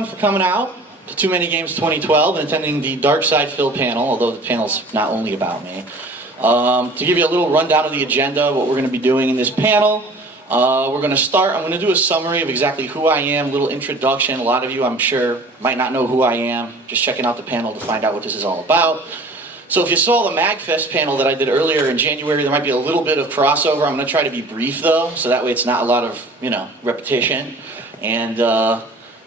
everyone for coming out to Too Many Games 2012 and attending the DarksydePhil panel, although the panel's not only about me. To give you a little rundown of the agenda, what we're going to be doing in this panel, I'm going to do a summary of exactly who I am, a little introduction. A lot of you, I'm sure, might not know who I am, just checking out the panel to find out what this is all about. So if you saw the MagFest panel that I did earlier in January, there might be a little bit of crossover. I'm going to try to be brief, though, so that way it's not a lot of, repetition. And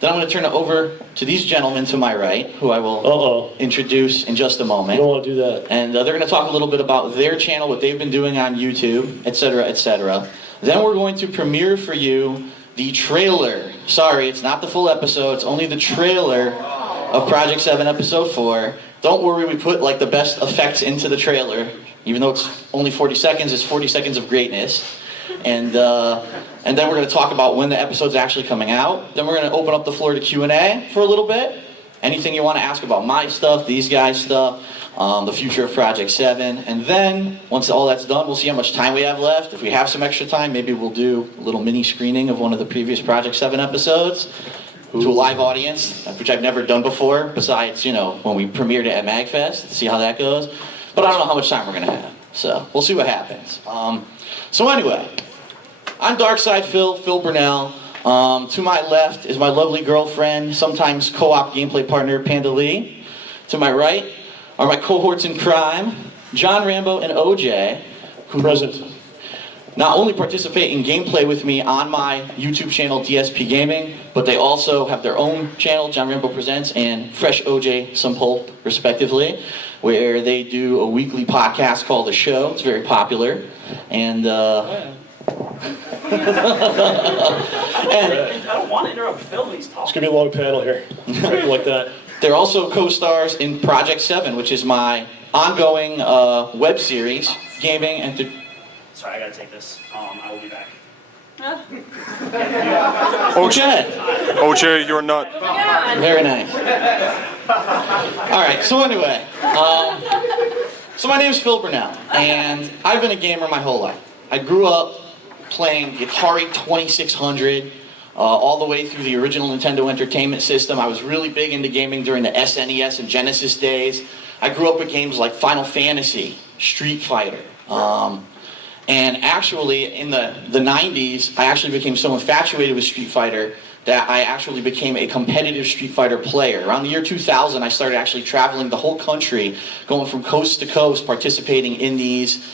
then I'm going to turn it over to these gentlemen to my right, who I will introduce in just a moment. You don't want to do that. And they're going to talk a little bit about their channel, what they've been doing on YouTube, etc., etc. Then we're going to premiere for you the trailer. Sorry, it's not the full episode. It's only the trailer of Project 7 Episode 4. Don't worry, we put like the best effects into the trailer. Even though it's only 40 seconds, it's 40 seconds of greatness. And then we're going to talk about when the episode's actually coming out. Then we're going to open up the floor to Q&A for a little bit. Anything you want to ask about my stuff, these guys' stuff, the future of Project 7. And then, once all that's done, we'll see how much time we have left. If we have some extra time, maybe we'll do a little mini screening of one of the previous Project 7 episodes to a live audience, which I've never done before, besides, when we premiered it at MagFest, to see how that goes. But I don't know how much time we're going to have. So, we'll see what happens. So anyway, I'm DarksydePhil, Phil Burnell. To my left is my lovely girlfriend, sometimes co-op gameplay partner, Panda Lee. To my right are my cohorts in crime, John Rambo and OJ, who not only participate in gameplay with me on my YouTube channel, DSPGaming, but they also have their own channel, John Rambo Presents, and Fresh OJ Some Pulp, respectively, where they do a weekly podcast called The Show. It's very popular. And, I don't want to interrupt Phil when he's talking. It's going to be a long panel here. Like that. They're also co-stars in Project 7, which is my ongoing web series, gaming and... Sorry, I gotta take this. I will be back. OJ, you're not. Very nice. Alright, so anyway. So my name is Phil Burnell, and I've been a gamer my whole life. I grew up playing Atari 2600, all the way through the original Nintendo Entertainment System. I was really big into gaming during the SNES and Genesis days. I grew up with games like Final Fantasy, Street Fighter. And actually, in the 90s, I actually became so infatuated with Street Fighter that I actually became a competitive Street Fighter player. Around the year 2000, I started actually traveling the whole country, going from coast to coast, participating in these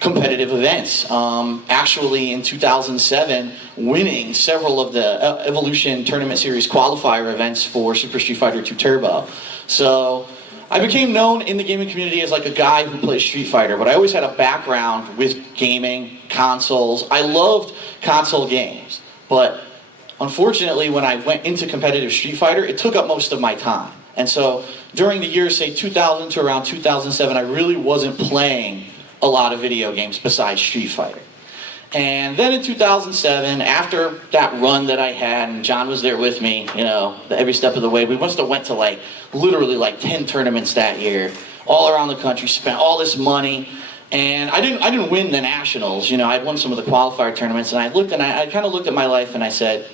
competitive events. Actually, in 2007, winning several of the Evolution Tournament Series qualifier events for Super Street Fighter 2 Turbo. So I became known in the gaming community as like a guy who plays Street Fighter, but I always had a background with gaming, consoles. I loved console games, but unfortunately when I went into competitive Street Fighter, it took up most of my time. And so during the years, say 2000 to around 2007, I really wasn't playing a lot of video games besides Street Fighter. And then in 2007, after that run that I had, and John was there with me, every step of the way, we must have went to literally 10 tournaments that year, all around the country, spent all this money, and I didn't win the nationals. I'd won some of the qualifier tournaments, and I kind of looked at my life and I said,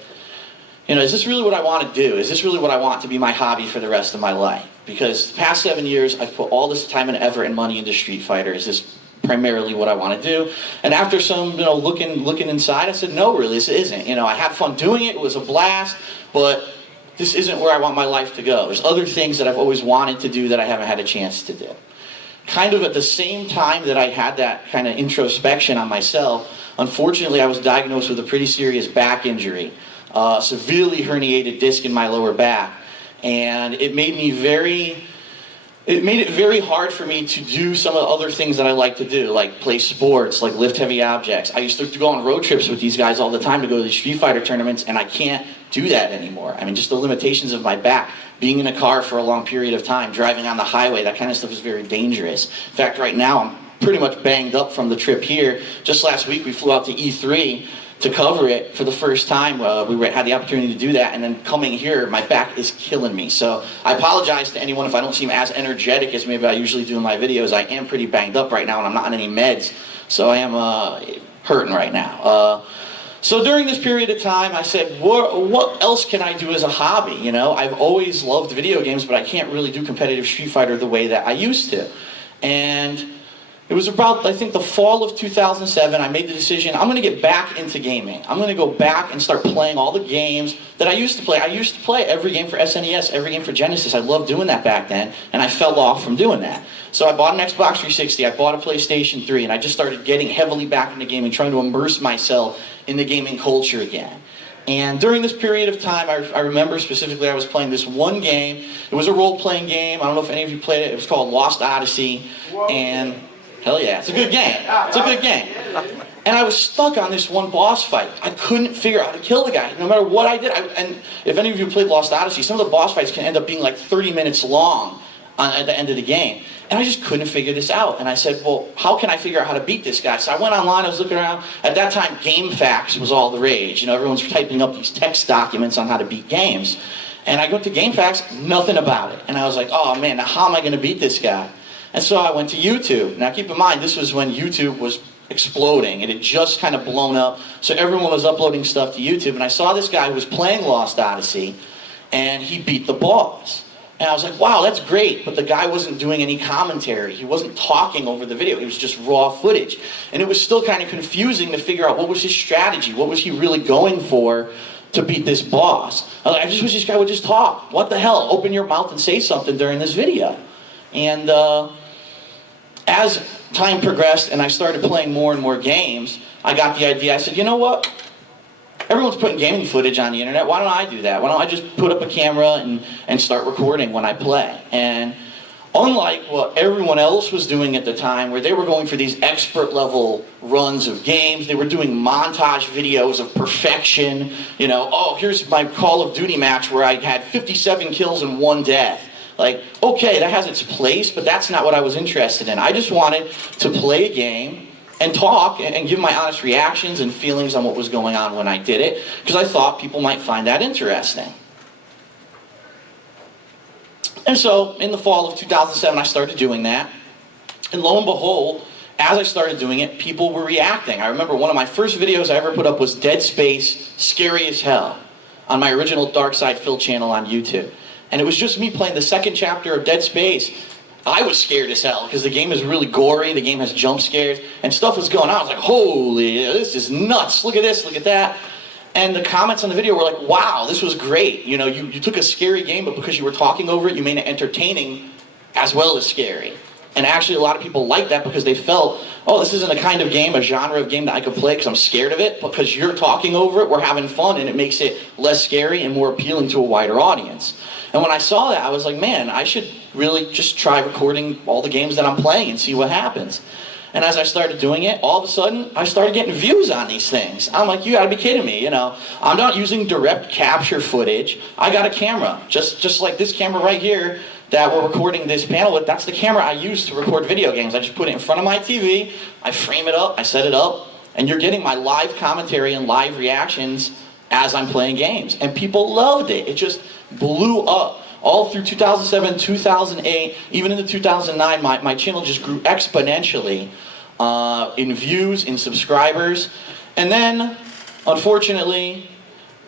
is this really what I want to do? Is this really what I want to be my hobby for the rest of my life? Because the past 7 years, I've put all this time and effort and money into Street Fighter. Is this primarily what I want to do? And after some, looking inside, I said, no, really, this isn't. I had fun doing it. It was a blast, but this isn't where I want my life to go. There's other things that I've always wanted to do that I haven't had a chance to do. Kind of at the same time that I had that kind of introspection on myself, unfortunately, I was diagnosed with a pretty serious back injury, severely herniated disc in my lower back, and it made it very hard for me to do some of the other things that I like to do, like play sports, like lift heavy objects. I used to go on road trips with these guys all the time to go to these Street Fighter tournaments, and I can't do that anymore. I mean, just the limitations of my back, being in a car for a long period of time, driving on the highway, that kind of stuff is very dangerous. In fact, right now, I'm pretty much banged up from the trip here. Just last week, we flew out to E3 to cover it for the first time. We had the opportunity to do that, and then coming here, my back is killing me. So I apologize to anyone if I don't seem as energetic as maybe I usually do in my videos. I am pretty banged up right now, and I'm not on any meds, so I am hurting right now. So during this period of time, I said, what else can I do as a hobby? You know, I've always loved video games, but I can't really do competitive Street Fighter the way that I used to. And it was about, I think, the fall of 2007, I made the decision, I'm going to get back into gaming. I'm going to go back and start playing all the games that I used to play. I used to play every game for SNES, every game for Genesis. I loved doing that back then, and I fell off from doing that. So I bought an Xbox 360, I bought a PlayStation 3, and I just started getting heavily back into gaming, trying to immerse myself in the gaming culture again. And during this period of time, I remember specifically I was playing this one game. It was a role-playing game. I don't know if any of you played it. It was called Lost Odyssey. And hell yeah, it's a good game. It's a good game. And I was stuck on this one boss fight. I couldn't figure out how to kill the guy, no matter what I did. And if any of you played Lost Odyssey, some of the boss fights can end up being like 30 minutes long at the end of the game. And I just couldn't figure this out. And I said, well, how can I figure out how to beat this guy? So I went online, I was looking around. At that time, GameFAQs was all the rage. You know, everyone's typing up these text documents on how to beat games. And I went to GameFAQs, nothing about it. And I was like, oh man, now how am I going to beat this guy? And so I went to YouTube. Now keep in mind, this was when YouTube was exploding. It had just kind of blown up. So everyone was uploading stuff to YouTube. And I saw this guy who was playing Lost Odyssey, and he beat the boss. And I was like, wow, that's great. But the guy wasn't doing any commentary. He wasn't talking over the video. It was just raw footage. And it was still kind of confusing to figure out what was his strategy. What was he really going for to beat this boss? I just wish this guy would just talk. What the hell? Open your mouth and say something during this video. And as time progressed and I started playing more and more games, I got the idea. I said, you know what? Everyone's putting gaming footage on the internet. Why don't I do that? Why don't I just put up a camera and start recording when I play? And unlike what everyone else was doing at the time, where they were going for these expert level runs of games, they were doing montage videos of perfection. You know, oh, here's my Call of Duty match where I had 57 kills and 1 death. Like, okay, that has its place, but that's not what I was interested in. I just wanted to play a game and talk and give my honest reactions and feelings on what was going on when I did it, because I thought people might find that interesting. And so, in the fall of 2007, I started doing that. And lo and behold, as I started doing it, people were reacting. I remember one of my first videos I ever put up was Dead Space, Scary as Hell, on my original DarksydePhil channel on YouTube. And it was just me playing the second chapter of Dead Space. I was scared as hell because the game is really gory, the game has jump scares, and stuff was going on. I was like, holy, this is nuts, look at this, look at that. And the comments on the video were like, wow, this was great. You know, you took a scary game, but because you were talking over it, you made it entertaining as well as scary. And actually a lot of people liked that because they felt, oh, this isn't a kind of game, a genre of game that I could play because I'm scared of it. Because you're talking over it, we're having fun, and it makes it less scary and more appealing to a wider audience. And when I saw that, I was like, man, I should really just try recording all the games that I'm playing and see what happens. And as I started doing it, all of a sudden, I started getting views on these things. I'm like, you gotta be kidding me, you know. I'm not using direct capture footage. I got a camera, just like this camera right here that we're recording this panel with. That's the camera I use to record video games. I just put it in front of my TV, I frame it up, I set it up, and you're getting my live commentary and live reactions as I'm playing games. And people loved it. It just blew up. All through 2007, 2008, even into 2009, my channel just grew exponentially in views, in subscribers. And then, unfortunately,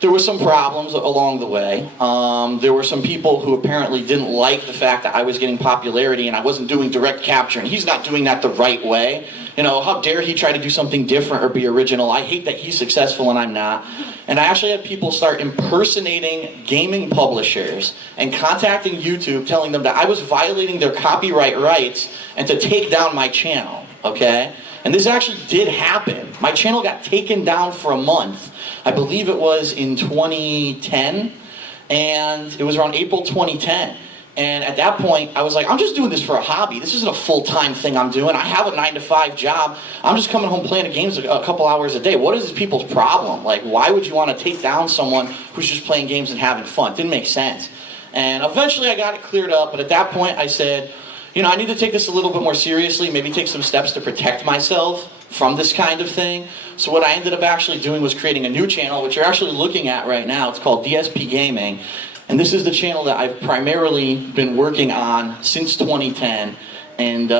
there were some problems along the way. There were some people who apparently didn't like the fact that I was getting popularity and I wasn't doing direct capture, and he's not doing that the right way. You know, how dare he try to do something different or be original? I hate that he's successful and I'm not. And I actually had people start impersonating gaming publishers and contacting YouTube, telling them that I was violating their copyright rights and to take down my channel, okay? And this actually did happen. My channel got taken down for a month. I believe it was in 2010, and it was around April 2010. And at that point, I was like, I'm just doing this for a hobby. This isn't a full-time thing I'm doing. I have a 9-to-5 job. I'm just coming home playing games a couple hours a day. What is these people's problem? Like, why would you want to take down someone who's just playing games and having fun? It didn't make sense. And eventually I got it cleared up, but at that point I said, you know, I need to take this a little bit more seriously, maybe take some steps to protect myself from this kind of thing. So what I ended up actually doing was creating a new channel, which you're actually looking at right now. It's called DSPGaming. And this is the channel that I've primarily been working on since 2010. And,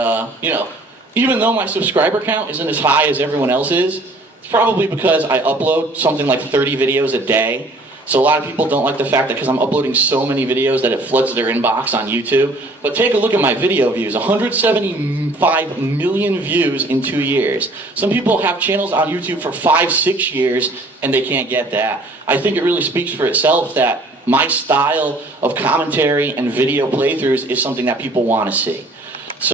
you know, even though my subscriber count isn't as high as everyone else's, It's probably because I upload something like 30 videos a day. So a lot of people don't like the fact that because I'm uploading so many videos that it floods their inbox on YouTube. But take a look at my video views, 175 million views in 2 years. Some people have channels on YouTube for 5-6 years and they can't get that. I think it really speaks for itself that my style of commentary and video playthroughs is something that people want to see.